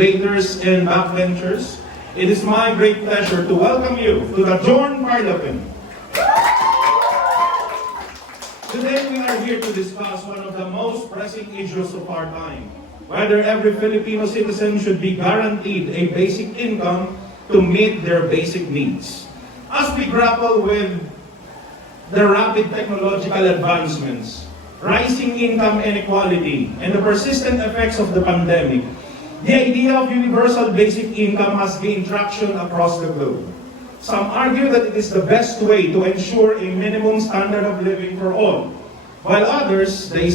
debaters and backbenchers, it is my great pleasure to welcome you to the Journ Parliament. Today we are here to discuss one of the most pressing issues of our time, whether every Filipino citizen should be guaranteed a basic income to meet their basic needs. As we grapple with the rapid technological advancements, rising income inequality, and the persistent effects of the pandemic, the idea of universal basic income has gained traction across the globe. Some argue that it is the best way to ensure a minimum standard of living for all, while others, they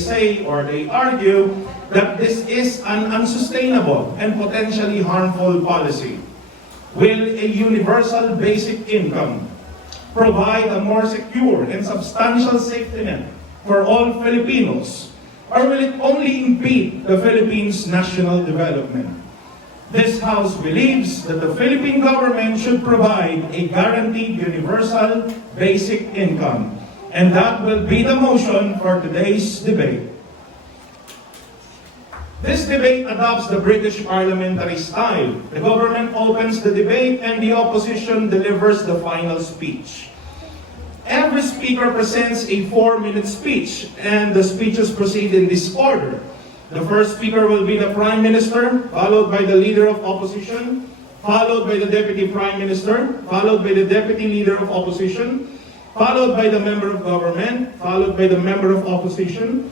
argue that this is an unsustainable and potentially harmful policy. Will a universal basic income provide a more secure and substantial safety net for all Filipinos, or will it only impede the Philippines' national development? This House believes that the Philippine government should provide a guaranteed universal basic income, and that will be the motion for today's debate. This debate adopts the British Parliamentary Style. The government opens the debate and the opposition delivers the final speech. Every speaker presents a 4-minute speech, and the speeches proceed in this order. The first speaker will be the Prime Minister, followed by the Leader of Opposition, followed by the Deputy Prime Minister, followed by the Deputy Leader of Opposition, followed by the Member of Government, followed by the Member of Opposition,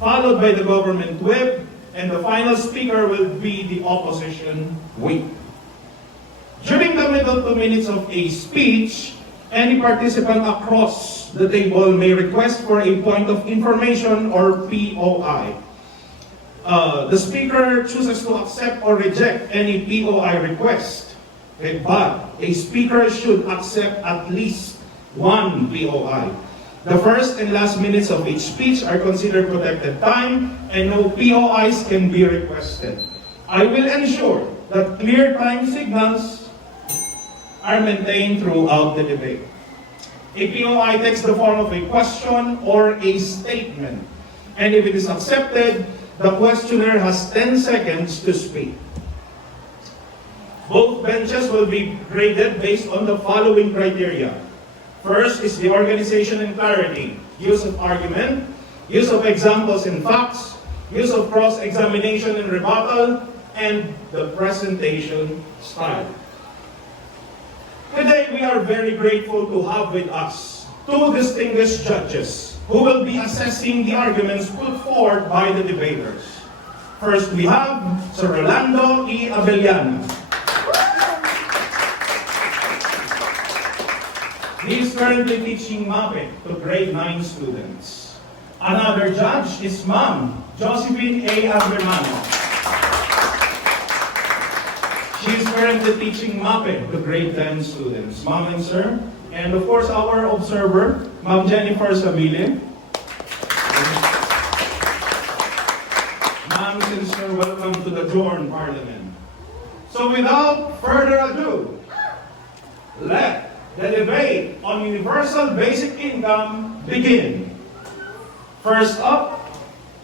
followed by the Government Whip, and the final speaker will be the Opposition Whip. During the middle 2 minutes of a speech, any participant across the table may request for a point of information or POI. The speaker chooses to accept or reject any POI request, but a speaker should accept at least one POI. The first and last minutes of each speech are considered protected time, and no POIs can be requested. I will ensure that clear time signals are maintained throughout the debate. A POI takes the form of a question or a statement, and if it is accepted, the questioner has 10 seconds to speak. Both benches will be graded based on the following criteria. First is the organization and clarity, use of argument, use of examples and facts, use of cross-examination and rebuttal, and the presentation style. Today, we are very grateful to have with us two distinguished judges who will be assessing the arguments put forward by the debaters. First, we have Sir Rolando E. Abellana. He is currently teaching MAPE to grade 9 students. Another judge is Ma'am Josephine A. Abermano. She is currently teaching MAPE to grade 10 students. Ma'am and sir, and of course our observer, Ma'am Jennifer Sabile. Ma'am and sir, welcome to the Journ Parliament. So without further ado, let the debate on universal basic income begin. First up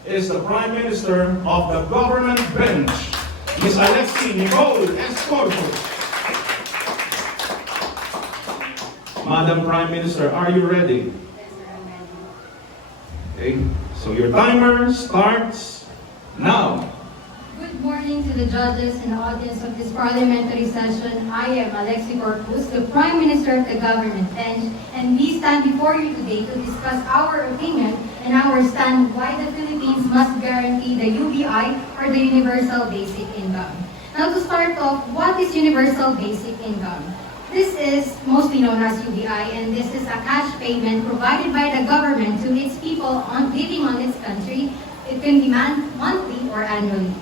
is the Prime Minister of the Government Bench, Ms. Alexi Nicole Escorzo. Madam Prime Minister, are you ready? Okay, so your timer starts now. Good morning to the judges and audience of this parliamentary session. I am Alexi Corpus, the Prime Minister of the Government Bench, and we stand before you today to discuss our opinion and our stand why the Philippines must guarantee the UBI, or the Universal Basic Income. Now to start off, what is Universal Basic Income? This is mostly known as UBI, and this is a cash payment provided by the government to its people living on its country. It can be monthly or annually.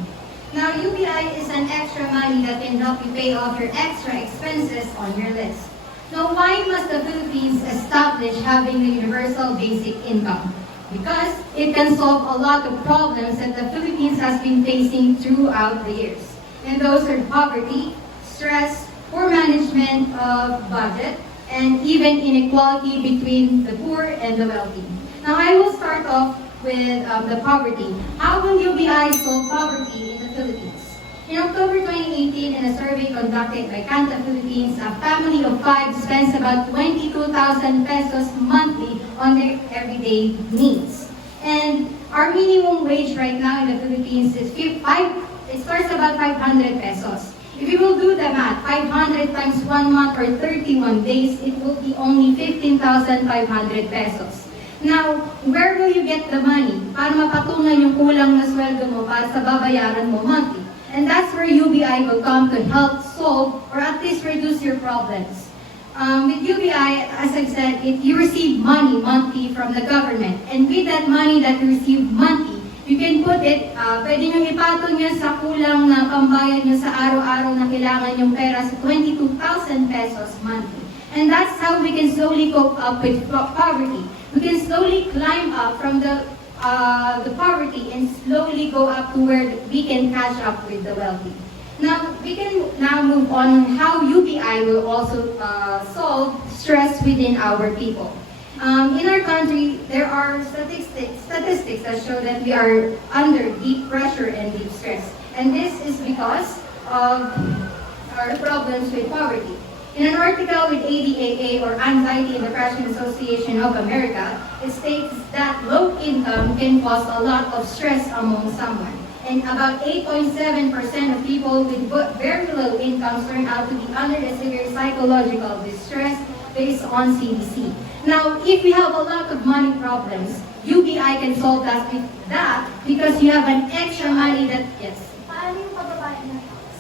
Now, UBI is an extra money that can help you pay off your extra expenses on your list. Now, why must the Philippines establish having the universal basic income? Because it can solve a lot of problems that the Philippines has been facing throughout the years. And those are poverty, stress, poor management of budget, and even inequality between the poor and the wealthy. Now, I will start off with the poverty. How will UBI solve poverty in the Philippines? In October 2018, in a survey conducted by Kanta Philippines, a family of 5 spends about 22,000 pesos monthly on their everyday needs. And our minimum wage right now in the Philippines is it starts about 500 pesos. If you will do the math, 500 times 1 month or 31 days, it will be only 15,500 pesos. Now, where will you get the money para mapatungan yung kulang na sweldo mo para sa babayaran mo monthly? And that's where UBI will come to help solve or at least reduce your problems. With UBI, as I've said, you receive money monthly from the government. And with that money that you receive monthly, you can put it, pwede nyo ipatong yan sa kulang na pambayad nyo sa araw-araw na kailangan yung pera sa 22,000 pesos monthly. And that's how we can slowly cope up with poverty. We can slowly climb up from the poverty and slowly go up to where we can catch up with the wealthy. Now, we can now move on how UBI will also solve stress within our people. In our country, there are statistics that show that we are under deep pressure and deep stress. And this is because of our problems with poverty. In an article with ADAA, or Anxiety and Depression Association of America, it states that low income can cause a lot of stress among someone. And about 8.7% of people with very low incomes turn out to be under a severe psychological distress based on CDC. Now, if we have a lot of money problems, UBI can solve that with that because you have an extra money that, yes. Paano yung pagbabayad ng tax?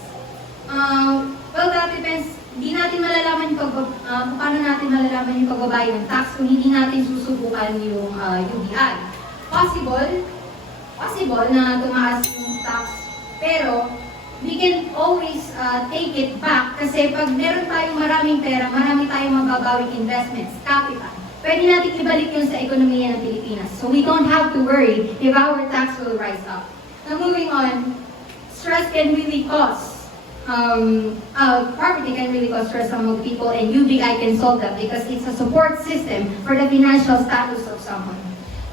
Well, that depends. Hindi natin malalaman paano natin malalaman yung pagbabayad ng tax kung hindi natin susubukan yung UBI. Possible na tumaas yung tax, pero we can always take it back kasi pag meron tayong maraming pera, marami tayong mababawing investments, capital. Pwede natin ibalik yun sa ekonomiya ng Pilipinas. So we don't have to worry if our tax will rise up. Now moving on, stress can really cause, poverty can really cause stress among people, and UBI can solve that because it's a support system for the financial status of someone.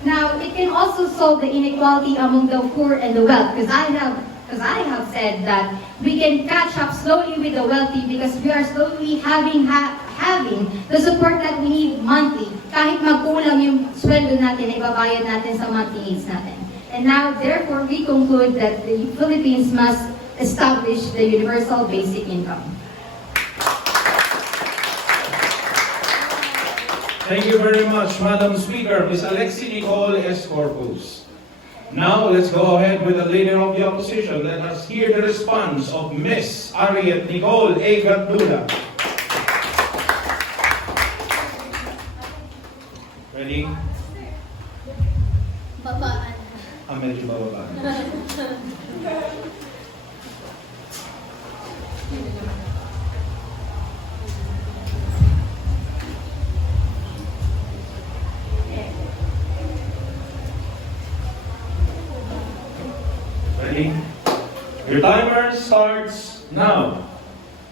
Now, it can also solve the inequality among the poor and the wealthy because I have said that we can catch up slowly with the wealthy because we are slowly having the support that we need monthly. Kahit magkulang yung sweldo natin, ibabayad natin sa monthly needs natin. And now, therefore, we conclude that the Philippines must establish the universal basic income. Thank you very much, Madam Speaker, Ms. Alexi Nicole S. Corpus. Now, let's go ahead with the Leader of the Opposition. Let us hear the response of Ms. Ariet Nicole A. Gatduda. Ready? Babaan. Medyo bababa. Ready? Your timer starts now.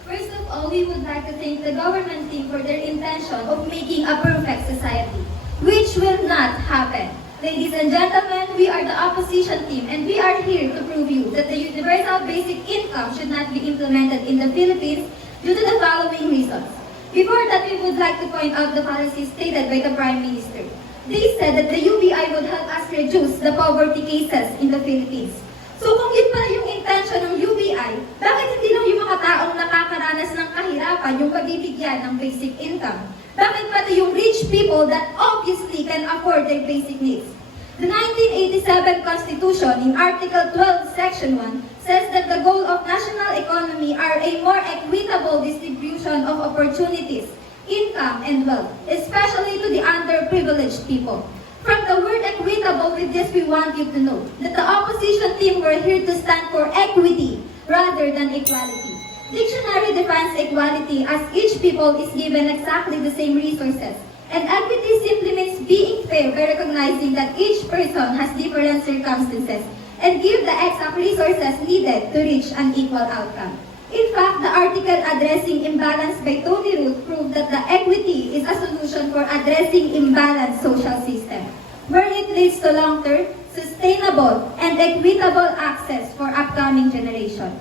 First of all, we would like to thank the government team for their intention of making a perfect society, which will not happen. Ladies and gentlemen, we are the opposition team and we are here to prove you that the universal basic income should not be implemented in the Philippines due to the following reasons. Before that, we would like to point out the policies stated by the Prime Minister. They said that the UBI would help us reduce the poverty cases in the Philippines. So kung yun pala yung intention ng UBI, bakit hindi lang yung mga taong nakakaranas ng kahirapan yung pabibigyan ng basic income? Bakit pati yung rich people that obviously can afford their basic needs? The 1987 Constitution in Article 12, Section 1 says that the goal of national economy are a more equitable distribution of opportunities, income, and wealth, especially to the underprivileged people. From the word equitable, with this we want you to know that the opposition team were here to stand for equity rather than equality. Dictionary defines equality as each people is given exactly the same resources. And equity simply means being fair by recognizing that each person has different circumstances and give the exact resources needed to reach an equal outcome. In fact, the article addressing imbalance by Tony Root proved that the equity is a solution for addressing imbalanced social system, where it leads to long-term, sustainable, and equitable access for upcoming generation.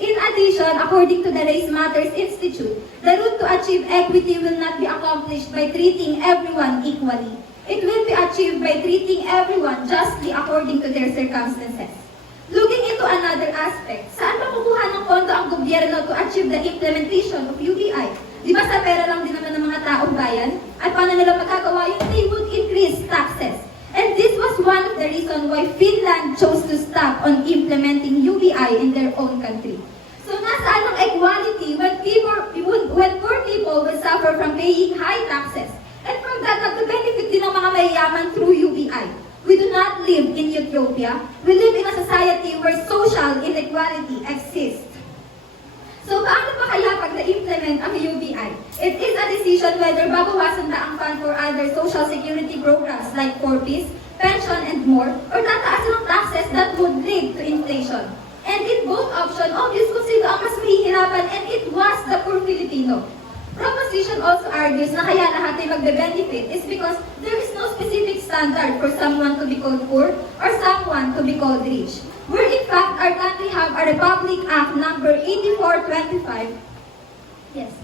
In addition, according to the Race Matters Institute, the route to achieve equity will not be accomplished by treating everyone equally. It will be achieved by treating everyone justly according to their circumstances. Looking into another aspect, saan makukuha ng pondo ang gobyerno to achieve the implementation of UBI? Di ba sa pera lang din naman ng mga taong bayan? At paano nila magagawa yun? They would increase taxes. And this was one of the reasons why Finland chose to stop on implementing UBI in their own country. So nasaan ang equality when poor people will suffer from paying high taxes? And from that, nag-benefit din ng mga mayayaman through UBI. We do not live in Ethiopia. We live in a society where social inequality exists. So paano ba kaya pag na-implement ang UBI? It is a decision whether babawasan na ang fund for other social security programs like 4Ps, pension, and more, or tataasan ng taxes that would lead to inflation. And in both options, obvious kung sino ang mas mahihirapan, and it was the poor Filipino. Proposition also argues na kaya lahat ay magbe-benefit is because there is no specific standard for someone to be called poor or someone to be called rich. Where in fact our country have a Republic Act number 8425. Yes.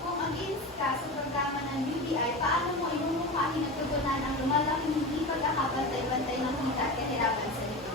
Kung against ka sa programa ng UBI, paano mo imumukhahin at tugunan ang lumalaking hindi pagkakapantay-bantay ng kita at kahirapan sa ito?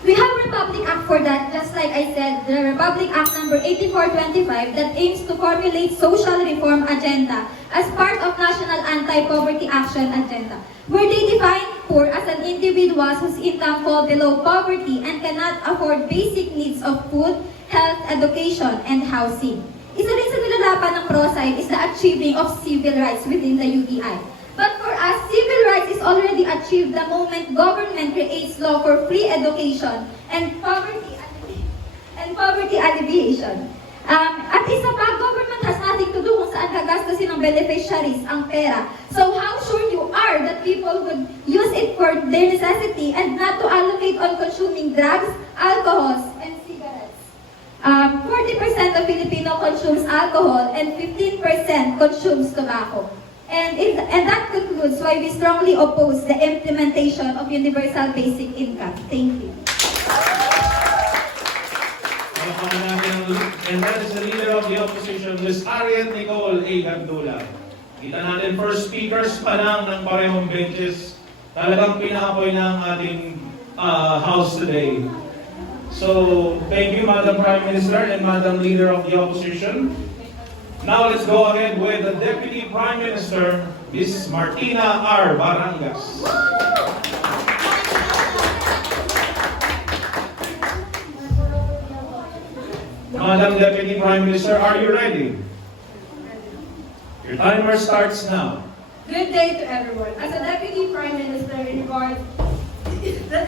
We have Republic Act for that, just like I said, the Republic Act number 8425 that aims to formulate social reform agenda as part of National Anti-Poverty Action Agenda, where they define poor as an individual whose income fall below poverty and cannot afford basic needs of food, health, education, and housing. Isa rin sa nilalaban ng pro-side is the achieving of civil rights within the UBI. But for us, civil rights is already achieved the moment government creates law for free education and poverty alleviation. At isa pa, government has nothing to do kung saan gagastusin ng beneficiaries ang pera. So how sure you are that people would use it for their necessity and not to allocate on consuming drugs, alcohols, and cigarettes? 40% of Filipino consumes alcohol and 15% consumes tobacco. And that concludes why we strongly oppose the implementation of universal basic income. Thank you. And that is the leader of the opposition, Ms. Harriet Nicole A. Gandula. Kita natin first speakers pa lang ng parehong benches. Talagang pinakapoy ng ating House today. So, thank you, Madam Prime Minister and Madam Leader of the Opposition. Now let's go ahead with the Deputy Prime Minister, Ms. Martina R. Barangas. Madam Deputy Prime Minister, are you ready? Your timer starts now. Good day to everyone. As a Deputy Prime Minister in regards to the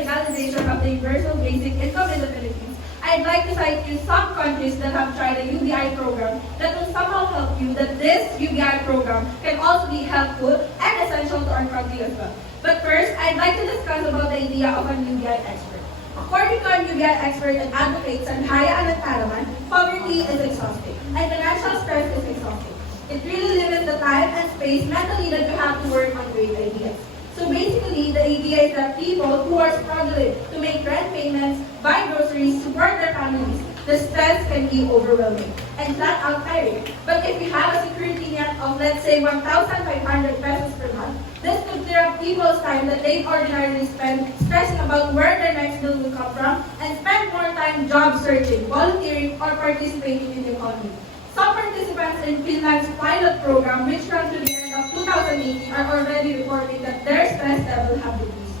legalization of the universal basic income in the Philippines, I'd like to cite you some countries that have tried a UBI program that will somehow help you, that this UBI program can also be helpful and essential to our country as well. But first, I'd like to discuss about the idea of a UBI expert. According to a UBI expert and advocate, Sanhaya Anantaraman, poverty is exhausting and financial stress is exhausting. It really limits the time and space mentally that you have to work on great ideas. So basically, the idea is that people who are struggling to make rent payments, buy groceries, support their families, the stress can be overwhelming and flat out tiring. But if you have a security net of, let's say, 1,500 pesos per month, this could clear up people's time that they ordinarily spend stressing about where their next bill will come from and spend more time job searching, volunteering, or participating in the economy. Some participants in Finland's pilot program, which runs to the end of 2018, are already reporting that their stress level have decreased.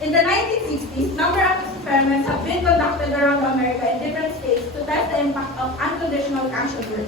In the 1960s, number of experiments have been conducted around America in different states to test the impact of unconditional cash at work.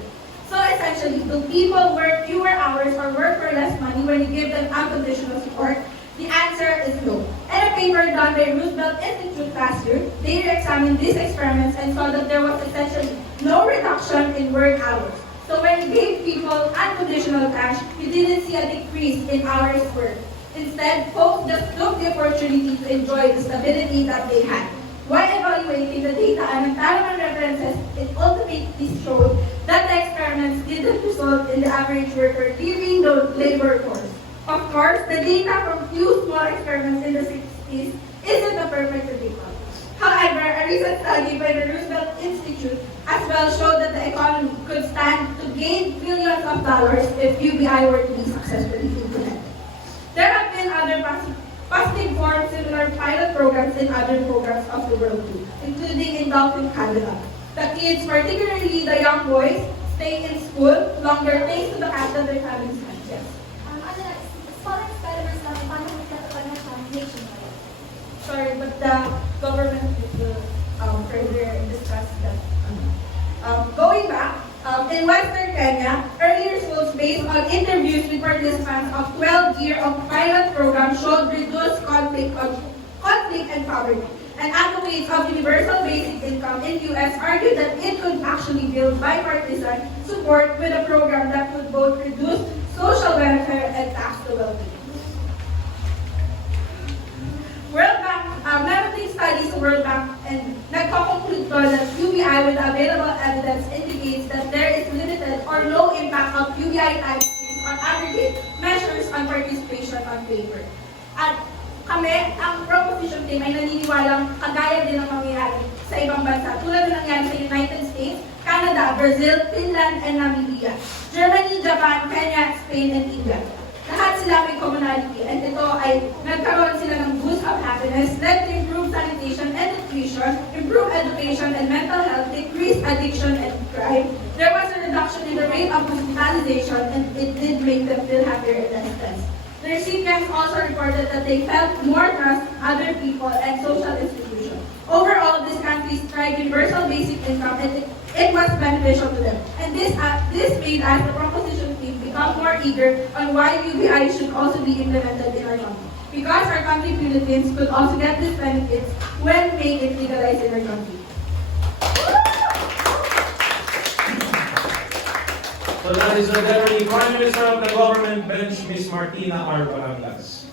So essentially, do people work fewer hours or work for less money when you give them unconditional support? The answer is no. In a paper done by Roosevelt Institute last year, they re-examined these experiments and saw that there was essentially no reduction in work hours. So when you gave people unconditional cash, you didn't see a decrease in hours worked. Instead, folks just took the opportunity to enjoy the stability that they had. While evaluating the data and Anantaraman references, it ultimately showed that the experiments didn't result in the average worker leaving the labor force. Of course, the data from few small experiments in the 60s isn't a perfect prediction. However, a recent study by the Roosevelt Institute as well showed that the economy could stand to gain billions of dollars if UBI were to be successfully implemented. There have been other positive forms similar pilot programs in other programs of the world too, including in Dolphin, Canada. The kids, particularly the young boys, stay in school longer thanks to the fact that their families have yes. Small experiments namin, paano magtatapag na siya nationwide? Sorry, but the government will further discuss that. Going back, in Western Kenya, early results based on interviews with participants of 12-year of pilot program showed reduced conflict and poverty. And advocates of universal basic income in US argued that it could actually build bipartisan support with a program that would both reduce social welfare and tax the wealthy. World Bank, marathon studies sa World Bank and nagko-conclude to that UBI with available evidence indicates that there is limited or no impact of UBI type schemes on aggregate measures on participation on paper. At kami, ang proposition team ay naniniwalang kagaya din ang mangyayari sa ibang bansa, tulad ng nangyari sa United States, Canada, Brazil, Finland, and Namibia, Germany, Japan, Kenya, Spain, and India. Lahat sila may commonality, and ito ay nagkaroon sila ng boost of happiness, led to improve sanitation and nutrition, improve education and mental health, decrease addiction and crime. There was a reduction in the rate of hospitalization, and it did make them feel happier and less stressed. The recipients also reported that they felt more trust in other people and social institutions. Overall, this country tried universal basic income and it was beneficial to them. And this made us, the proposition team, become more eager on why UBI should also be implemented in our country. Because our country, Philippines, could also get these benefits when made it legalized in our country. So that is the Deputy Prime Minister of the Government Bench, Ms. Martina R. Balangas.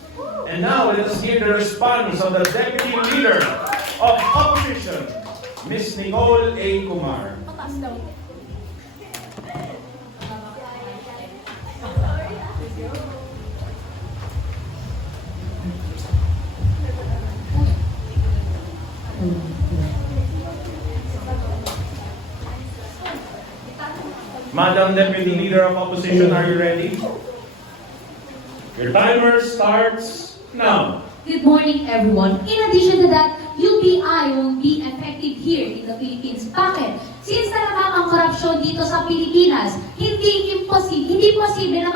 And now let us hear the response of the Deputy Leader of Opposition, Ms. Nicole A. Kumar. Madam Deputy Leader of Opposition, are you ready? Your timer starts now. Good morning, everyone. In addition to that, UBI will be effective here in the Philippines. Bakit? Since talagang ang korupsyon dito sa Pilipinas, hindi posible na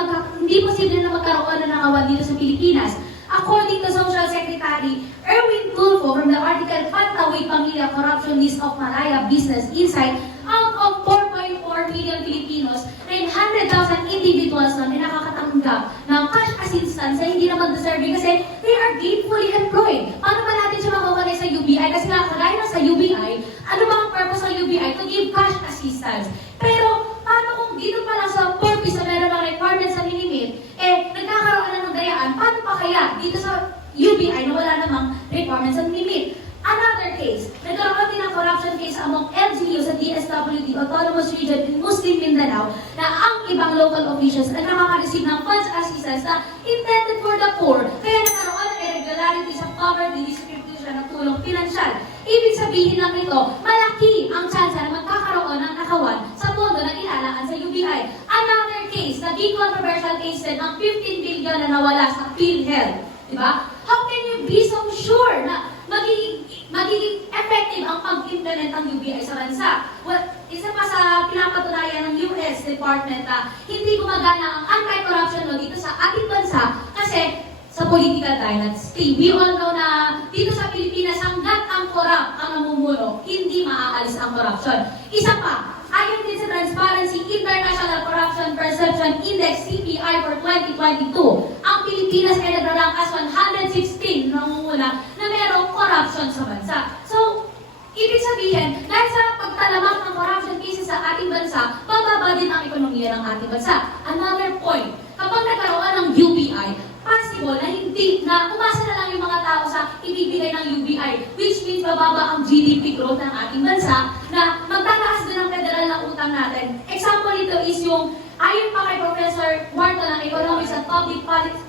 magkaroon ng awan dito sa Pilipinas. According to Social Secretary Erwin Tulfo from the article Pantawid Pamilya Corruption List of Malaya Business Insight, out of 4.4 million Filipinos, 900,000 individuals na nakakatanggap ng cash assistance na hindi naman deserving kasi they are gainfully employed. Paano ba natin siya makawalay sa UBI? Kasi nga, kagaya na sa UBI, ano ba ang purpose ng UBI? To give cash assistance. Pero, paano kung dito pa lang sa purpose na meron ng requirements sa limit, nagkakaroon na ng dayaan, paano pa kaya dito sa UBI na wala namang requirements sa limit? Another case, nagkaroon din ng corruption case among LGU sa DSWD, Autonomous Region in Muslim Mindanao, na ang ibang local officials ay nakaka-receive ng funds assistance na intended for the poor, kaya nagkaroon ng irregularity sa poverty distribution ng tulong pinansyal. Ibig sabihin lang nito, malaki ang tsansa na magkakaroon ng nakawan sa pondo na ilalaan sa UBI. Another case, naging controversial case din ang 15 billion na nawala sa PhilHealth. Diba? How can you be so sure na magiging effective ang pag-implement ng UBI sa bansa? Well, isa pa sa pinapatunayan ng US Department na hindi gumagana ang anti-corruption law dito sa ating bansa kasi sa political dynasty. We all know na dito sa Pilipinas, hanggat ang corrupt ang namumuno, hindi maaalis ang corruption. Isa pa, ayon din sa Transparency International Corruption Perception Index CPI for 2022, ang Pilipinas ay nagrank as 116 namumuna na mayroong corruption sa bansa. So, ibig sabihin, dahil sa pagtalamak ng corruption cases sa ating bansa, bababa din ang ekonomiya ng ating bansa. Another point, kapag nagkaroon ng UBI, possible na hindi na umasa na lang yung mga tao sa ibibigay ng UBI, which means bababa ang GDP growth ng ating bansa na magtataas din ang federal na utang natin. Example nito is yung ayon pa kay Professor Marta ng Economics at Public Policy.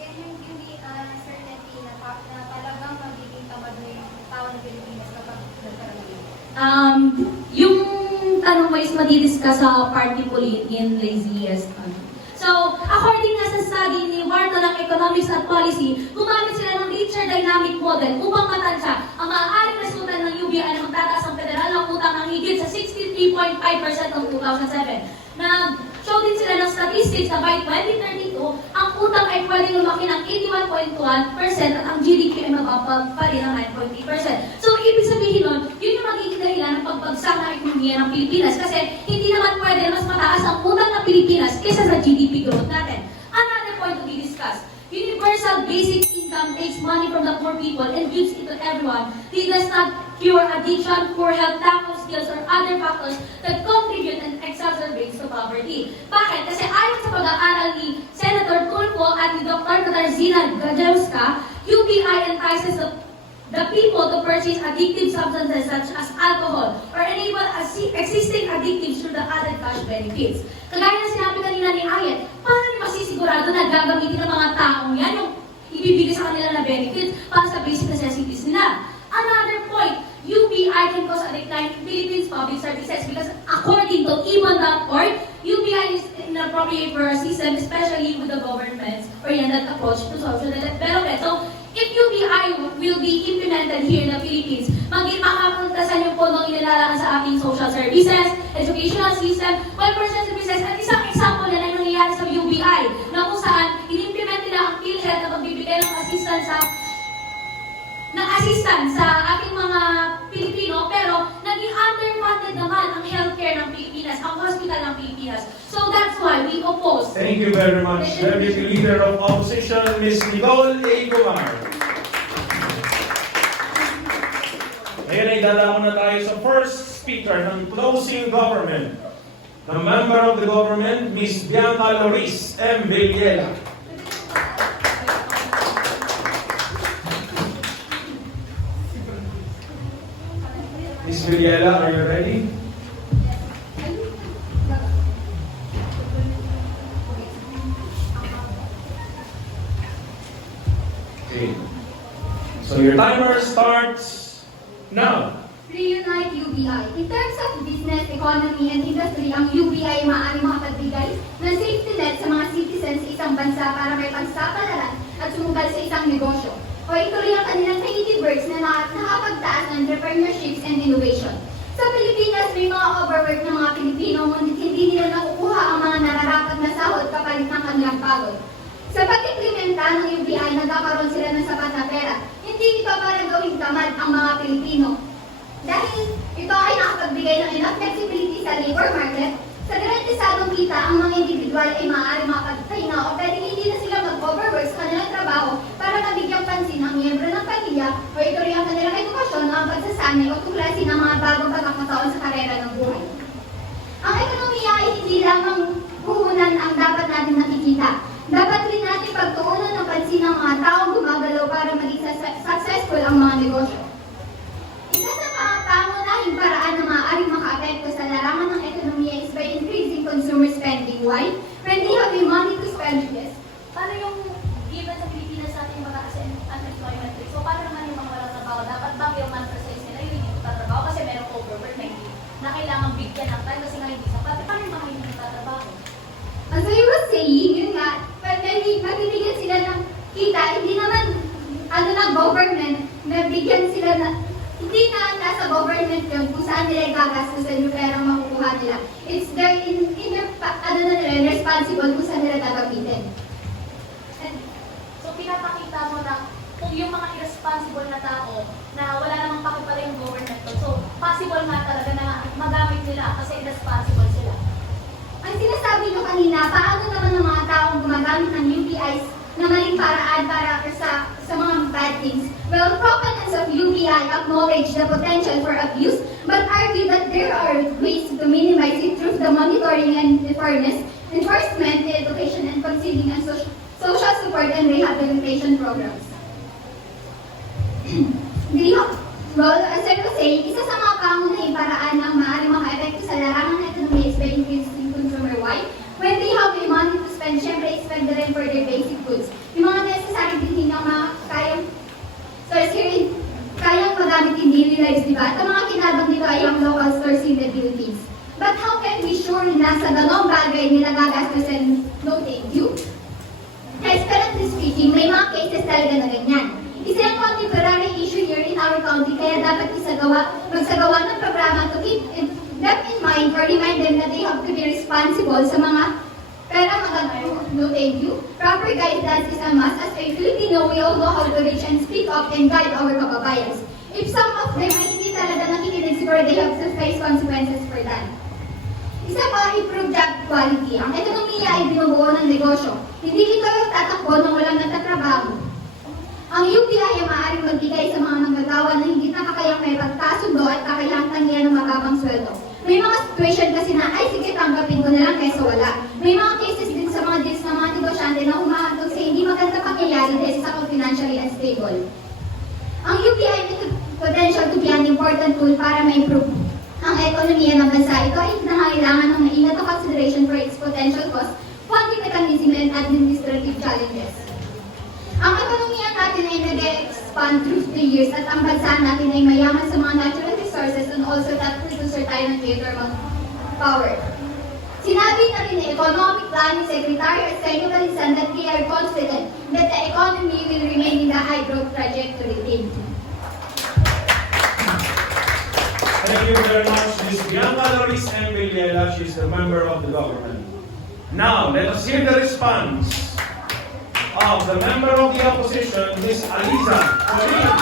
Can you give me a certainty na talagang magiging tamad na yung tao ng Pilipinas yung tanong mo is madidiscuss sa party in laziest country. So, according nga sa study ni Wharton ng Economics at Policy, gumamit sila ng Richer Dynamic Model upang matansya ang maaaring resultan ng UBI na magtataas ang federal ng utang ng higit sa 63.5% ng 2007. Nag-show din sila ng statistics na by 2032, ang utang ay pwedeng lumaki ng 81.1% at ang GDP ay mababa pa rin ng 9.3%. So, ibig sabihin nun, yun yung magiging dahilan ng pagbagsak ng ekonomiya ng Pilipinas kasi hindi naman pwede na mas mataas ang utang ng Pilipinas kaysa sa GDP growth natin. Another point to be discussed, universal basic income takes money from the poor people and gives it to everyone. It does not cure addiction, poor health, lack of skills, or other factors that contribute and exacerbates to poverty. Bakit? Kasi ayon sa pag-aaral ni Senator Tulfo at ni Dr. Katarzyna Gajewska, UBI entices the people to purchase addictive substances such as alcohol or enable existing addictives through the added cash benefits. Kagaya ng sinabi kanina ni Ayet, paano niyo masisigurado na gagamitin ng mga taong yan yung ibibigay sa kanila na benefits para sa basic necessities nila? Another point, UBI can cause a decline in Philippines public services because according to Ibon.org, UBI is inappropriate for a system, especially with the government's oriented approach to social development. So, if UBI will be implemented here in the Philippines, makapuntasan yung pondong inilalaan sa ating social services, educational system, welfare services, at isang example na nangyayari sa UBI na kung saan in-implement nila ang PhilHealth na magbibigay ng assistance sa ating mga Pilipino, pero naging underfunded naman ang healthcare ng Pilipinas, ang hospital ng Pilipinas. So that's why we oppose. Thank you very much, Deputy Leader of Opposition, Ms. Nicole A. Gumar. Ngayon ay dadamon na tayo sa first speaker ng closing government. The member of the government, Ms. Bianca Loris M. Villela. Ms. Villela, are you ready? Okay. So your timer starts now. Reunite UBI. In terms of business, economy, and industry, ang UBI ay maaaring makapagbigay ng safety net sa mga citizens sa isang bansa para may pagsapalaran at sumugal sa isang negosyo. O ituloy ang kanilang native works na nakapagtaas ng entrepreneurships and innovation. Sa Pilipinas, may mga overwork ng mga Pilipino ngunit hindi nila nakukuha ang mga nararapat na sahod kapalit ng kanilang pagod. Sa pag-implementa ng UBI, nagkakaroon sila ng sapat na pera. Hindi ito para gawing tamad ang mga Pilipino. Dahil ito ay nakapagbigay ng enough flexibility sa labor market, sa garantisadong kita, ang mga individual ay maaari makapagpahinga o pwedeng hindi na sila mag-overwork sa kanilang trabaho para mabigyang pansin ang miyembro ng pamilya o ituloy ang kanilang edukasyon o ang pagsasanay o tuklasin ng mga bagong pagkakataon sa karera ng buhay. Ang ekonomiya ay hindi lamang puhunan ang dapat natin nakikita. Dapat rin natin pagtuunan ng pansin ng mga taong gumagalaw para maging successful ang mga negosyo. Isa sa mga pangunahing paraan na maaaring makaapekto sa larangan ng ekonomiya is by increasing consumer spending. Why? When they have the money to spend, yes. Paano yung given sa Pilipinas sa ating mataas ang unemployment rate? So, paano naman yung mga walang trabaho? Dapat bang yung man-percent nila yung hindi tatrabaho kasi merong overwork na kailangan bigyan ng time kasi nga hindi sapat. Paano yung mga hindi tatrabaho? As I was saying, yun nga, magbibigyan sila ng kita, hindi naman, government, nabigyan sila na, hindi na nasa government yun kung saan nila gagastusin yung perang makukuha nila. It's their, in their, responsible kung saan nila gagamitin. So, pinapakita mo na kung yung mga irresponsible na tao na wala namang pakipala yung government, so possible nga talaga na magamit nila kasi irresponsible sila. Ang sinasabi nyo kanina, paano naman ng mga taong gumagamit ng UBIs na maling paraan para sa mga bad things? Well, proponents of UBI acknowledge the potential for abuse, but argue that there are ways to minimize it through the monitoring and enforcement, education, and counseling and social support and rehabilitation programs. Well, as I was saying, isa sa mga pangunahing paraan ng maaaring maka-epekto sa larangan ng ekonomiya is by increasing consumer wide. When they have the money to spend, syempre expend rin for their basic goods. Yung mga necessary din ng mga kayang magamit in daily lives, di ba? At ang mga kinabang dito ay the Philippines. But how can we sure na sa ganong bagay nila gagastusin? No thank you. Transparently speaking, may mga cases talaga na ganyan. Isa yung contemporary issue here in our country, kaya dapat magsagawa ng programa to keep them in mind or remind them that they have to be responsible sa mga pera no thank you. Proper guidance is a must. As a Filipino, we all know how to reach and speak up and guide our kababayans. If some of them ay hindi talaga nakikinig, siguro they have to face consequences for that. Isa pa, improve job quality. Ang ekonomiya ay binubuo ng negosyo. Hindi ito yung tatakbo nang walang nagtatrabaho. Ang UBI ay maaaring magbigay sa mga manggagawa na hindi nakakayang may pagkasundo at kakayang tangian ng mababang sweldo. May mga situation kasi na, ay sige, tanggapin ko na lang kaysa wala. May mga cases din sa mga deals ng mga negosyante na humahantong sa hindi maganda pangyayari dahil sa financially unstable. Ang UBI may potential to be an important tool para ma-improve ang ekonomiya ng bansa. Ito ay nangangailangan ng maingat na consideration for its potential cost, funding mechanism, and administrative challenges. Ang ekonomiya natin ay nag-expand through the years at ang bansa natin ay mayaman sa mga natural resources and also that producer tayo ng geothermal power. Sinabi na rin ni Economic Planning Secretary at Senator Lisan that they are confident that the economy will remain in the high growth trajectory. Thank you. Thank you very much, Ms. Bianca Loris M. Villela. She is a member of the government. Now, let us hear the response of the member of the opposition, Ms. Aliza Corin.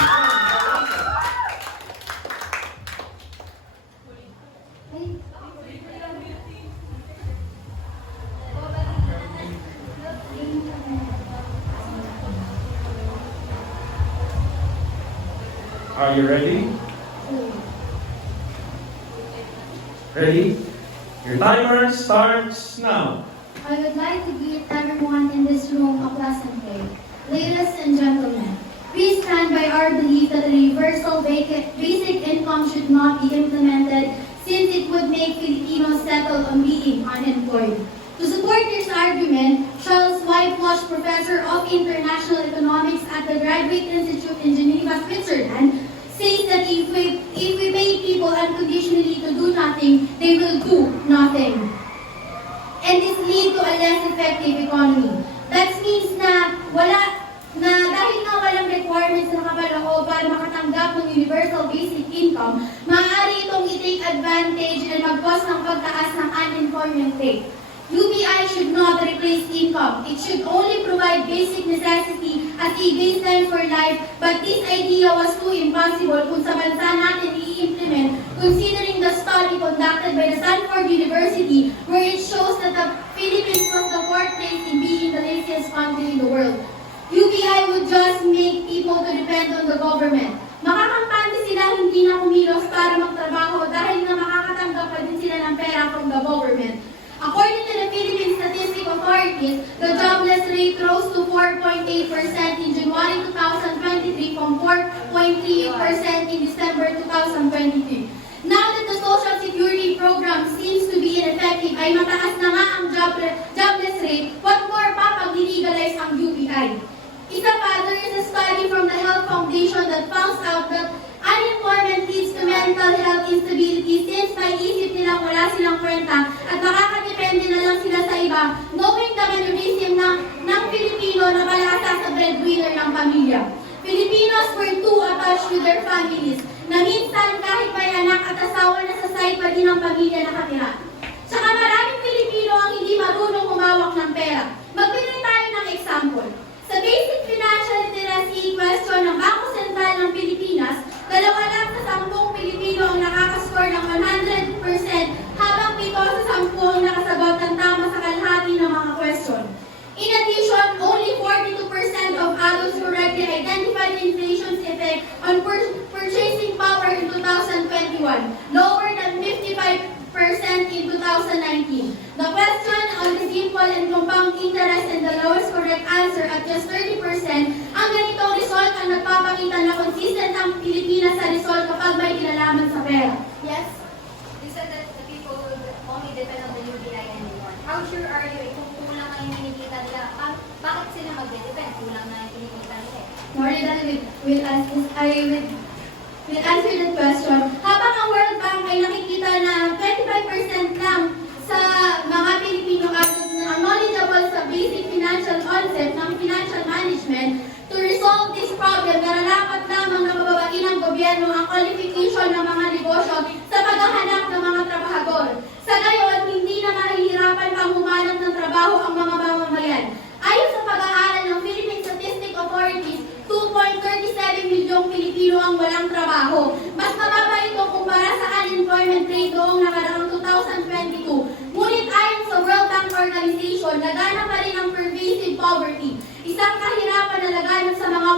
Are you ready? Ready? Your timer starts now. I would like to greet everyone in this room a pleasant day. Ladies and gentlemen, we stand by our belief that a universal basic income should not be implemented since it would make Filipinos settle on being unemployed. To support this argument, Charles Whitewash, Professor of International Economics at the Graduate Institute in Geneva, Switzerland, says that if we pay people unconditionally to do nothing, they will do nothing. And this lead to a less effective economy. That means na dahil nga walang requirements na kabalao para makatanggap ng universal basic income, maaari itong i-take advantage and mag-cause ng pagtaas ng unemployment rate. UBI should not replace income. It should only provide basic necessity as a baseline for life, but this idea was too impossible kung sa bansa natin i-implement, considering the study conducted by the Stanford University where it shows that the Philippines was the fourth place in being the laziest country in the world. UBI would just make people to depend on the government. Makakampante sila hindi na kumilos para magtrabaho dahil nga makakatanggap pa din sila ng pera from the government. According to the Philippine Statistic Authorities, the jobless rate rose to 4.8% in January 2023 from 4.3% in December 2022. Now that the Social Security program seems to be ineffective, ay mataas na nga ang jobless rate, what more pa pag nilegalize ang UBI? Isa pa, there is a study from the Health Foundation that found out that unemployment leads to mental health instability since may isip nilang wala silang kwenta at makakadepende na lang sila sa iba, knowing the mannerism ng Pilipino na palasa sa breadwinner ng pamilya. Filipinos were too attached to their families na minsan kahit may anak at asawa na sa side pa din ng pamilya nakatira. Tsaka maraming Pilipino ang hindi marunong humawak ng pera. Magbigay tayo ng example. Sa basic financial literacy question ng Bangko Sentral ng Pilipinas, 2 lang sa 10 Pilipino ang nakakascore ng 100%, habang 7 sa 10 ang nakasagot ng tama sa kalahati ng mga question. In addition, only 42% of adults correctly identified the inflation's effect on purchasing power in 2021, lower than 55% in 2019. The question on the simple and compound interest and the lowest correct answer at just 30%, ang ganitong result ang nagpapakita na consistent ang Pilipinas sa result kapag may kinalaman sa pera. Yes, you said that the people will only depend on the UBI anymore. How sure are you kung kulang na yung kinikita nila? Bakit sila mag-depend? Kulang na yung kinikita nila. More than with us, will answer that question. Habang ang World Bank ay nakikita na 25% lang sa mga Pilipino ang knowledgeable sa basic financial concept ng financial management, to resolve this problem, nararapat lamang na mababain ng gobyerno ang qualification ng mga negosyo sa paghahanap ng mga trabahador. Sa gayon, hindi na mahihirapan pang humanap ng trabaho ang mga mamamayan. Ayon sa pag-aaral ng Philippine Statistic Authorities, 2.37 milyong Pilipino ang walang trabaho. Mas mababa ito kumpara sa unemployment rate noong nakaraang 2022. Ngunit ayon sa World Bank Organization, laganap pa rin ang pervasive poverty. Isang kahirapan na laganap sa mga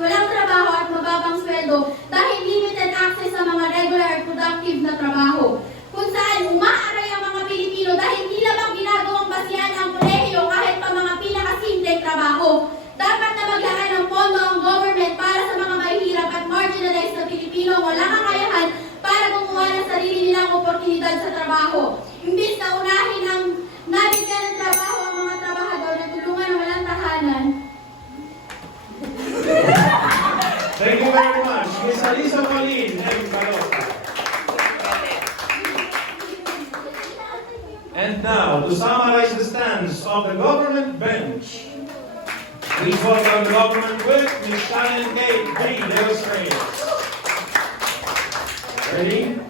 walang trabaho at mababang sweldo dahil limited access sa mga regular at productive na trabaho. Kung saan umaaray ang mga Pilipino dahil hindi lamang ginagawang basihan ang kolehiyo kahit pa mga pinakasimpleng trabaho. Dapat na maglaan ng pondo ang government para sa mga mahihirap at marginalized na Pilipino walang kakayahan para gumawa ng sarili nilang oportunidad sa trabaho. Imbis na unahin ang nabigyan ng trabaho ang mga trabahador na tulungan ng walang tahanan. Thank you very much, Ms. Alisa Pauline M. Calota. And now, to summarize the stance of the government bench, please welcome the government whip, Ms. Shannon Kate B. Demonstrates. Ready?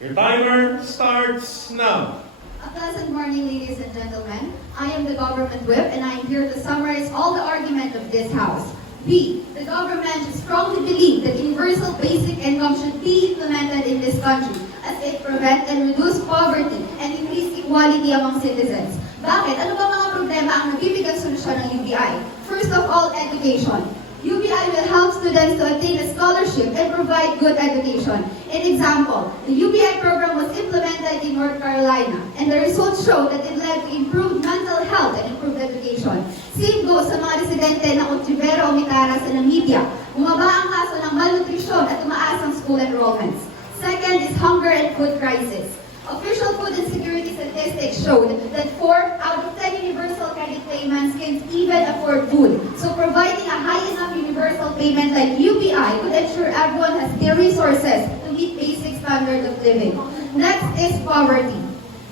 Your timer starts now. A pleasant morning, ladies and gentlemen. I am the government whip, and I am here to summarize all the argument of this House. B. The government strongly believes that universal basic income should be implemented in this country as it prevent and reduce poverty and increase equality among citizens. Bakit? Ano ba mga problema ang nabibigang solusyon ng UBI? First of all, education. UBI will help students to attain a scholarship and provide good education. An example, the UBI program was implemented in North Carolina, and the results show that it led to improved mental health and improved education. Same goes sa mga residente ng Otrivero o Mitara sa Namibia. Bumaba ang kaso ng malnutrition at tumaas ang school enrollments. Second is hunger and food crisis. Official food and security statistics showed that 4 out of 10 universal credit payments can't even afford food. So providing a high enough universal payment like UBI could ensure everyone has the resources to meet basic standard of living. Next is poverty.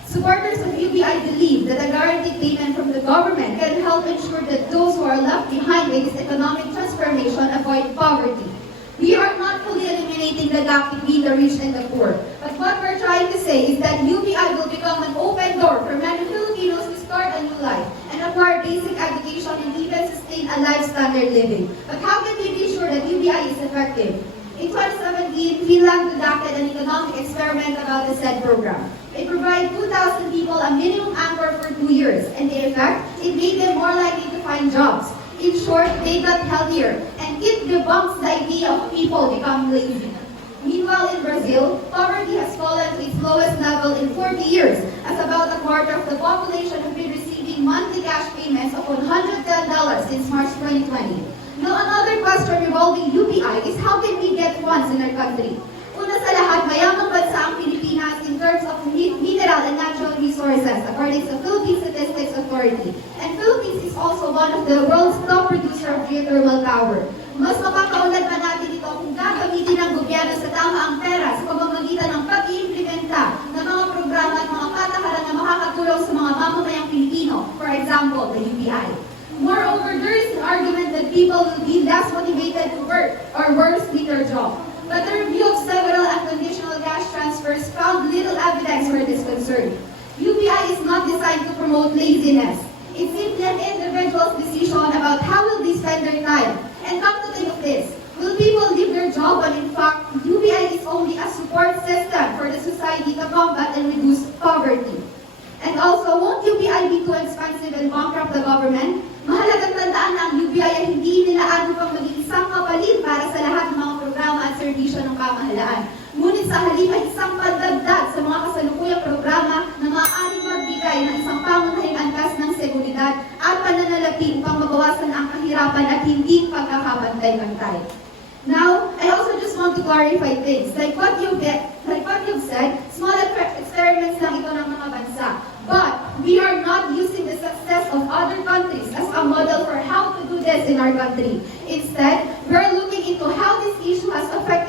Supporters of UBI believe that a guaranteed payment from the government can help ensure that those who are left behind by this economic transformation avoid poverty. We are not fully eliminating the gap between the rich and the poor. But what we're trying to say is that UBI will become an open door for many Filipinos to start a new life and acquire basic education and even sustain a life standard living. But how can we be sure that UBI is effective? In 2017, Finland conducted an economic experiment about the said program. It provided 2,000 people a minimum anchor for 2 years, and the effect, it made them more likely to find jobs. In short, they got healthier, and it debunks the idea of people becoming lazy. Meanwhile, in Brazil, poverty has fallen to its lowest level in 40 years, as about a quarter of the population have been receiving monthly cash payments of $110 since March 2020. Now, another question revolving UBI is how can we get funds in our country? Una sa lahat, mayamang bansa ang Pilipinas in terms of mineral and natural resources, according to Philippine Statistics Authority. And Philippines is also one of the world's top producer of geothermal power. Mas mapapaulat pa natin ito kung gagamitin ng gobyerno sa tama ang pera sa pamamagitan ng pag-iimplementa ng mga programa at mga patakaran na makakatulong sa mga mamamayang Pilipino, for example, the UBI. Moreover, there is an argument that people will be less motivated to work or worse, quit their job. But the review of several unconditional cash transfers found little evidence for this concern. UBI is not designed to promote laziness. It's simply an individual's decision about how will they spend their time. And come to think of this, will people leave their job when in fact UBI is only a support system for the society to combat and reduce poverty? And also, won't UBI be too expensive and bankrupt the government? Mahalagang tandaan na ang UBI ay hindi nilaan upang maging isang kapalit para sa lahat ng mga programa at serbisyo ng pamahalaan. Ngunit sa halip ay isang pandagdag sa mga kasalukuyang programa na maaaring magbigay ng isang pangunahing antas ng seguridad at pananalapi upang mabawasan ang kahirapan at hindi pagkakabantay-bantay. Now, I also just want to clarify things. Like what you've said, small experiments lang ito ng mga bansa. But we are not using the success of other countries as a model for how to do this in our country. Instead, we're looking into how this issue has affected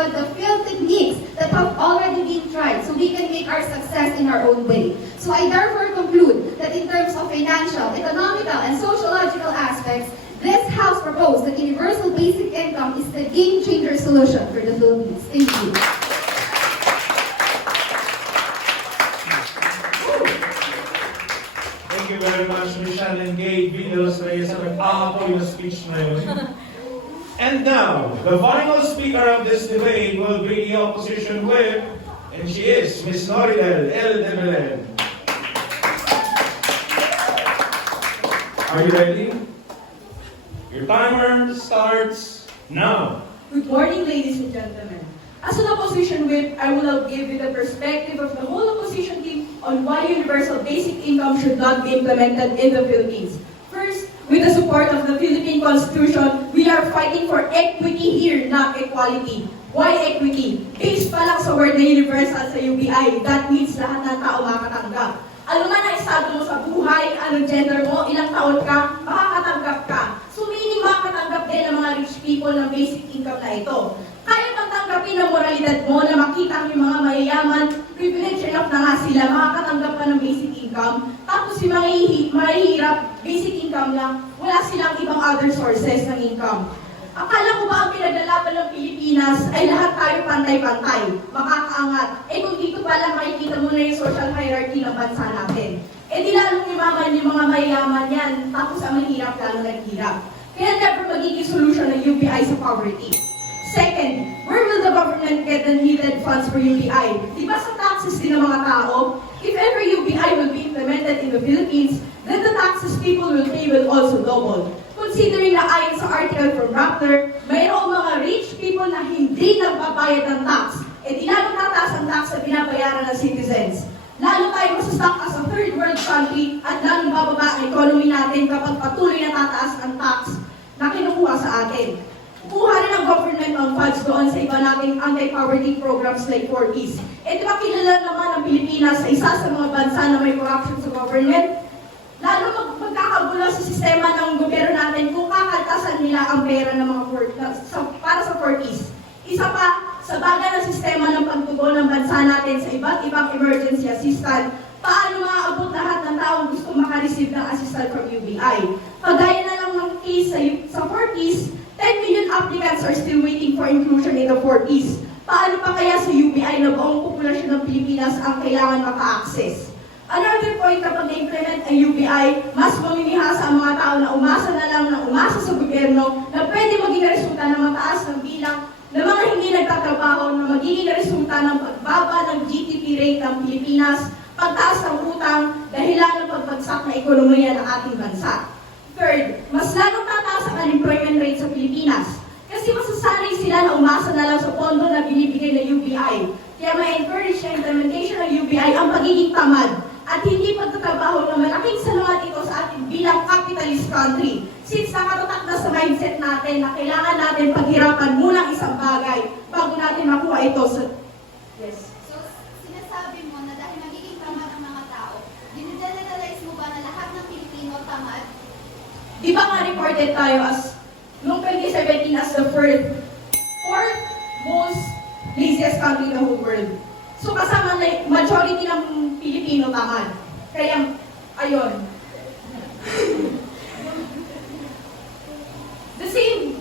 about the field techniques that have already been tried so we can make our success in our own way. So I therefore conclude that in terms of financial, economical, and sociological aspects, this House proposed that universal basic income is the game-changer solution for the Philippines. Thank you. Thank you very much, Michelle and Gabe Vinos Reyes. Nag-aapoy na speech na yun. And now, the final speaker of this debate will be the opposition whip, and she is Ms. Noridel L. de Belen. Are you ready? Your timer starts now. Good morning, ladies and gentlemen. As an opposition whip, I will now give you the perspective of the whole opposition team on why universal basic income should not be implemented in the Philippines. First, with the support of the Philippine Constitution, we are fighting for equity here, not equality. Why equity? Based pa lang sa word na universal sa UBI, that means lahat ng tao makatanggap. Ano man ang estado mo sa buhay, anong gender mo, ilang taon ka, makakatanggap ka. So meaning makatanggap din ang mga rich people ng basic income na ito. Kaya bang tanggapin ang moralidad mo na makita ang mga mayayaman, privilege enough na nga sila, makakatanggap ka ng basic income, tapos yung mga mahihirap, basic income lang, wala silang ibang other sources ng income. Akala ko ba ang pinaglalaban ng Pilipinas ay lahat tayo pantay-pantay, makakaangat? Kung dito pala makikita mo na yung social hierarchy ng bansa natin. Di lalong yumaman yung mga mayayaman yan, tapos ang mahirap lalo naghirap. Kaya never magiging solution ng UBI sa poverty. Second, where will the government get the needed funds for UBI? Diba sa taxes din ng mga tao? If ever UBI will be implemented in the Philippines, then the taxes people will pay will also double. Considering na ayon sa article from Rappler, mayroong mga rich people na hindi nagbabayad ng tax. Di lalo tataas ang tax na binabayaran ng citizens. Lalo tayo masastuck as a third world country at lalong bababa ang economy natin kapag patuloy na tataas ang tax na kinukuha sa atin. Kuha rin ang government ang funds doon sa iba nating anti-poverty programs like 4Ps. Di ba kilala naman ang Pilipinas sa isa sa mga bansa na may corruption sa government? Lalo magkakagulo sa sistema ng gobyerno natin kung kakaltasan nila ang pera ng mga para sa 4Ps. Isa pa, sa bagay ng sistema ng pagtugon ng bansa natin sa iba't ibang emergency assistance, paano maaabot lahat ng taong gusto makareceive ng assistance from UBI? Pagaya na lang ng case sa 4Ps, 10 million applicants are still waiting for inclusion in the 4Ps. Paano pa kaya sa UBI na buong populasyon ng Pilipinas ang kailangan maka-access? Another point, kapag na-implement ang UBI, mas mamimihasa ang mga tao na umasa na lang na umasa sa gobyerno na pwede maging resulta ng mataas ng bilang na mga hindi nagtatrabaho na magiging resulta ng pagbaba ng GDP rate ng Pilipinas, pagtaas ng utang, dahilan ng pagbagsak na ekonomiya ng ating bansa. Third, mas lalong tataas ang unemployment rate sa Pilipinas kasi masasanay sila na umasa na lang sa pondo na binibigay ng UBI. Kaya ma-encourage na implementation ng UBI ang pagiging tamad at hindi pagtatrabaho na malaking salamat ito sa ating bilang capitalist country. Since nakatatak na sa mindset natin na kailangan natin paghirapan muna isang bagay bago natin makuha ito sa... Yes. So, sinasabi mo na dahil magiging tamad ang mga tao, dinidelize mo ba na lahat ng Pilipino tamad? Di ba nga reported tayo as noong 2017 as the fourth most laziest country in the whole world. So kasama na majority ng Pilipino tamad. Kaya, ayun. The same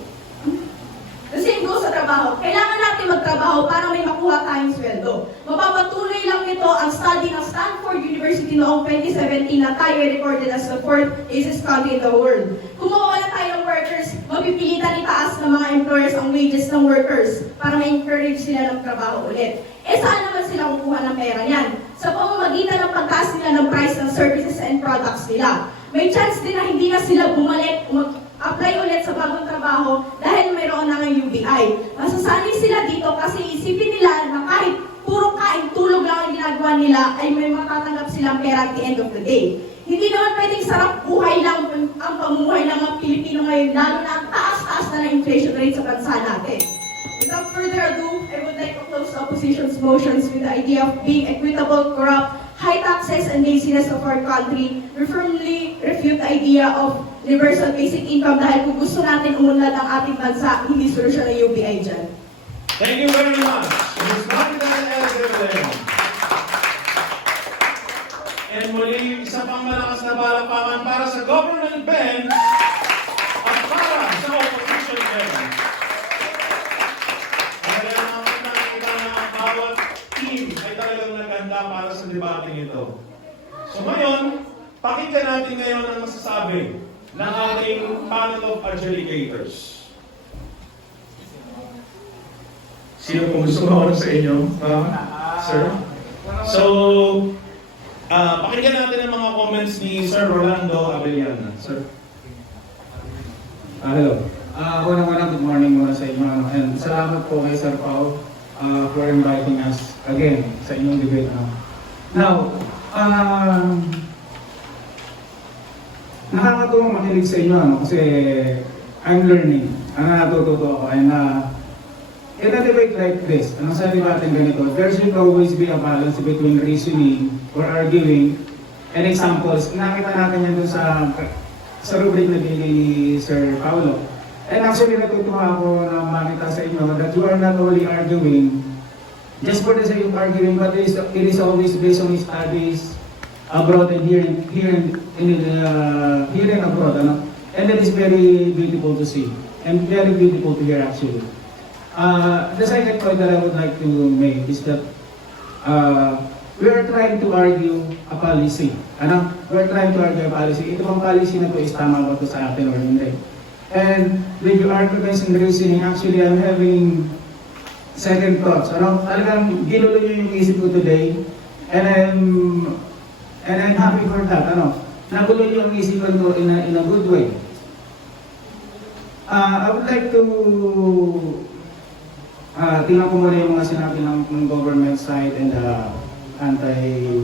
goes sa trabaho. Kailangan natin magtrabaho para may makuha tayong sweldo. Mapapatuloy lang nito ang study ng Stanford University noong 2017 na tayo ay recorded as the fourth laziest country in the world. Kung mawawala tayo ng workers, mapipilitan itaas ng mga employers ang wages ng workers para ma-encourage sila ng trabaho ulit. Saan naman sila kukuha ng pera niyan? Sa pamamagitan ng pagtaas nila ng price ng services and products nila. May chance din na hindi na sila bumalik o mag-apply ulit sa bagong trabaho dahil mayroon na ng UBI. Masasanay sila dito kasi isipin nila na kahit puro kain, tulog lang ang ginagawa nila ay may matatanggap silang pera at the end of the day. Hindi naman pwedeng sarap buhay lang ang pamumuhay ng mga Pilipino ngayon, lalo na ang taas-taas na ng inflation rate sa bansa natin. Without further ado, I would like to close the opposition's motions with the idea of being equitable, corrupt, high taxes, and laziness of our country. We firmly refute the idea of universal basic income dahil kung gusto natin umunlad ang ating bansa, hindi solusyon ng UBI dyan. Thank you very much. Ms. Magdalene. And muli, isa pang malakas na palakpakan para sa government bench at para sa opposition bench. Kaya naman nakikita na ang bawat team ay talagang naganda para sa debating ito. So ngayon, pakinggan natin ngayon ang masasabi ng ating panel of adjudicators. Sino po gusto mauna sa inyo? Sir? So, pakinggan natin ang mga comments ni Sir Rolando Abellana. Sir? Hello. Unang-una, good morning muna sa inyo. And salamat po kay Sir Pao for inviting us again sa inyong debate. Now, nakakatuwang makinig sa inyo kasi I'm learning. Natututo ako. And in a debate like this, sa debating ganito, there should always be a balance between reasoning or arguing and examples. Nakita natin yan dun sa rubric na ni Sir Paulo. And actually, natutuwa ako na makita sa inyo that you are not only arguing just for the sake of arguing, but it is always based on studies abroad and here and abroad. And that is very beautiful to see and very beautiful to hear actually. The second point that I would like to make is that we are trying to argue a policy. We are trying to argue a policy. Ito bang policy na ito is tama ba ito sa atin or hindi? And with your arguments and reasoning, actually I'm having second thoughts. Talagang ginulo nyo yung isip ko today, and I'm happy for that. Nagulo nyo yung isip ko in a good way. I would like to tingnan ko muna yung mga sinabi ng government side and the anti.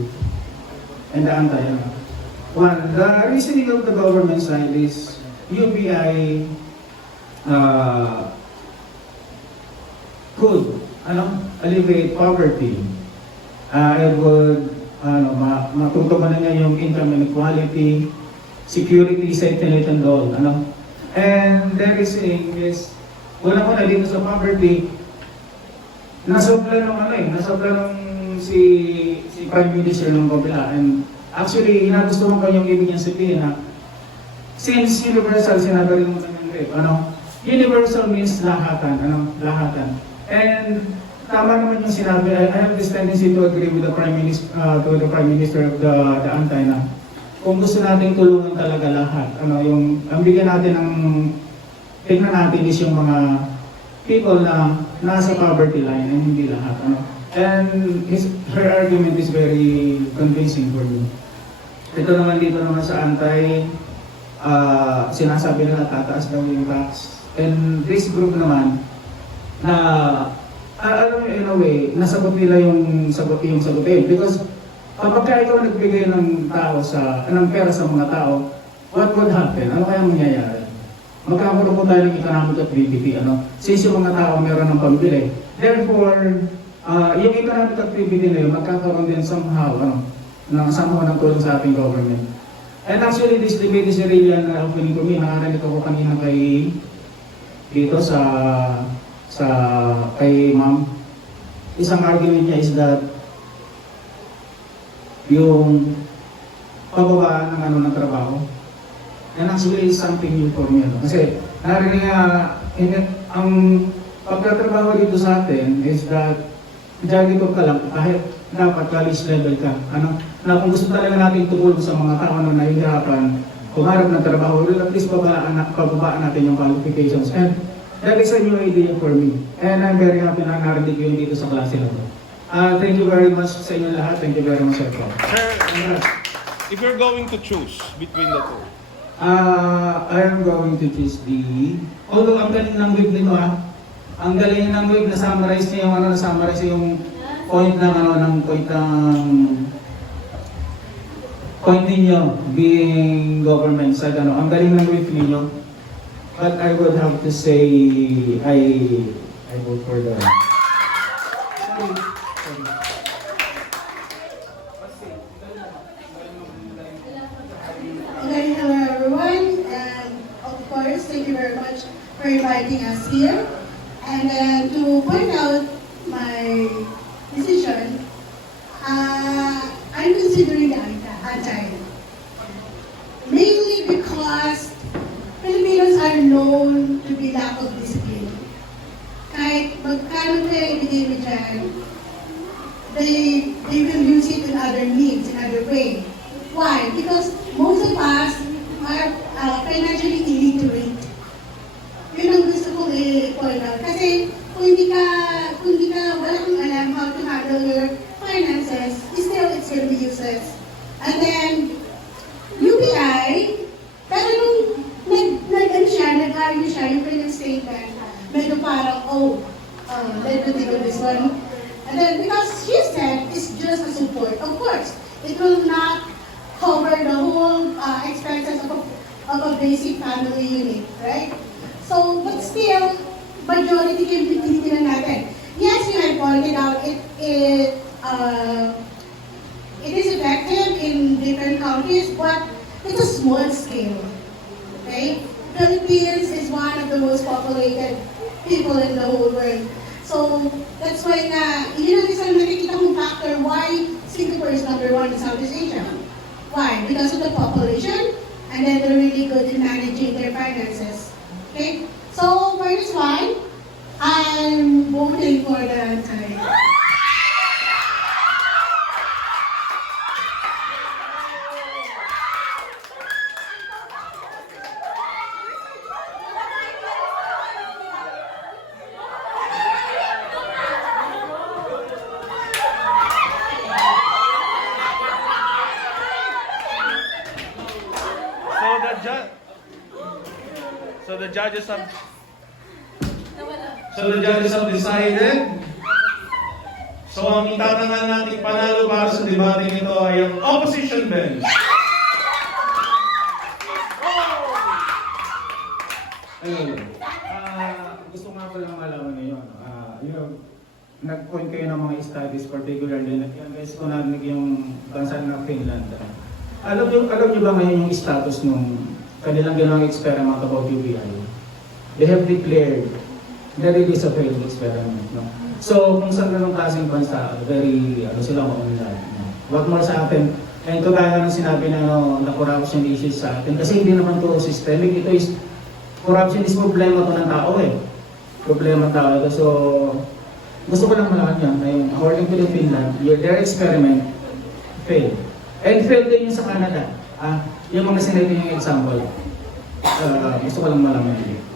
One, the reasoning of the government side is UBI could alleviate poverty. It would matutugunan niya yung income inequality, security, safety net and all. And their reasoning is, una dito sa poverty, nasobla ng si Prime Minister ng kabila. And actually, nagustuhan ko yung ibig niyang sabihin na since universal, sinabi rin mo ng universal means lahatan, lahatan. And tama naman yung sinabi, I have this tendency to agree with the Prime Minister of the Antay na kung gusto nating tulungan talaga lahat, ang bigyan natin ng tignan natin is yung mga people na nasa poverty line and hindi lahat. And her argument is very convincing for me. Ito naman dito naman sa Antay, sinasabi nila tataas daw yung tax. And this group naman, na in a way, nasagot nila yung sagutin. Because kapag ikaw nagbigay ng pera sa mga tao, what would happen? Ano kaya mangyayari? Magkakaroon po tayo ng economic activity. Since yung mga tao meron ng pambili. Therefore, yung economic activity na yun, magkakaroon din somehow ng tulong sa ating government. And actually, this debate is really an opening to me. Nakarinig ako kanina dito kay ma'am. Isang argument niya is that yung pababa ng trabaho. And actually, it's something new for me. Kasi narinig ang pagtatrabaho dito sa atin is that dito ka lang, kahit dapat college level ka. Na kung gusto talaga natin tumulong sa mga tao na nahihirapan, kumarap ng trabaho, at least pababaan natin yung qualifications. And that is a new idea for me. And I'm very happy na narinig yun dito sa klase na ito. Thank you very much sa inyo lahat. Thank you very much, Sir. Sir, if you're going to choose between the two, I am going to choose although ang galing ng wave nito ang galing ng wave na-summarize niya yung point ninyo being government side. Ang galing ng wave ninyo. But I would have to say I vote for the Hello everyone, and of course, thank you very much for inviting us here. And And then to point out my decision, I'm considering the anti. Mainly because Filipinos are known to be lack of discipline. Kahit magkano kayo ibigay mo dyan, they will use it in other means, in other way. Why? Because most of us are financially illiterate. Yun ang gusto kong i-point out. Kasi kung hindi ka wala kang alam how to handle your finances, still it's gonna be useless. And then, UBI, pero nung nag-argue siya, yung kanyang statement, medyo parang, let me think of this one. And then, because she said it's just a support, of course, it will not cover the whole expenses of a basic family unit, right? So, but still, majority can be tinitingnan natin. Yes, you had pointed out it is effective in different countries, but it's a small scale. Okay? Philippines is one of the most populated people in the whole world. So, that's why yun ang isang nakikita kong factor why Singapore is number 1 in Southeast Asia. Why? Because of the population, and then they're really good in managing their finances. Okay? So, for this one, I'm voting for the tie. So the judges have decided. So ang itatangan nating panalo para sa debate nito ay ang opposition bench. Ayun. Gusto nga ko lang malaman ngayon. Nag-point kayo ng mga studies, particularly nag-invest ko narinig yung bansa ng Finland. Alam niyo ba ngayon yung status nung kanilang ginawang experiment about UBI? They have declared that it is a failed experiment. No? So, kung saan ganong klaseng bansa, very, sila ma-online. No? What more sa atin, and ito kaya ng sinabi na corruption issues sa atin, kasi hindi naman to systemic, ito is, corruption is problema to ng tao eh. Problema ng tao ito. So, gusto ko lang malaman yan, na yung according to the Finland, their experiment failed. And failed din yung sa Canada. Yung mga sinayto yung example. Gusto ko lang malaman yun.